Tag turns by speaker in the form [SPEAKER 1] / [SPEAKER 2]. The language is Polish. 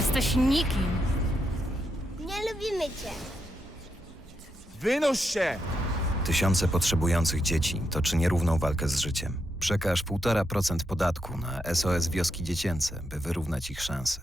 [SPEAKER 1] Jesteś nikim.
[SPEAKER 2] Nie lubimy cię.
[SPEAKER 3] Wynoś się!
[SPEAKER 4] Tysiące potrzebujących dzieci toczy nierówną walkę z życiem. Przekaż 1,5% podatku na SOS Wioski Dziecięce, by wyrównać ich szanse.